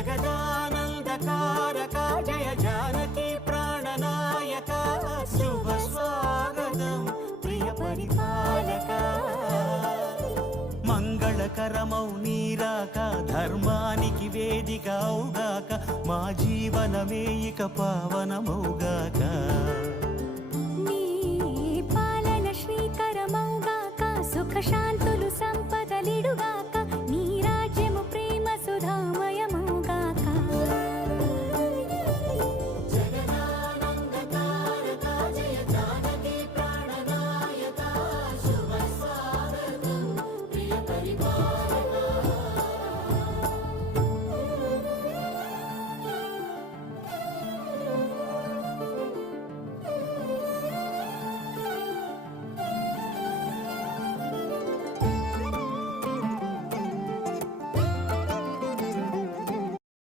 జగదానందకారక జయ జానకి ప్రాణనాయక శుభ స్వాగతం ప్రియ పరిపాలక మంగళకరమౌ నీరాక ధర్మానికి వేదిక అవుగాక మా జీవనమే ఇక పావనమౌగాక నీ పాలన శ్రీకరమౌగాక సుఖ శాంతులు సంపదలిడుగాక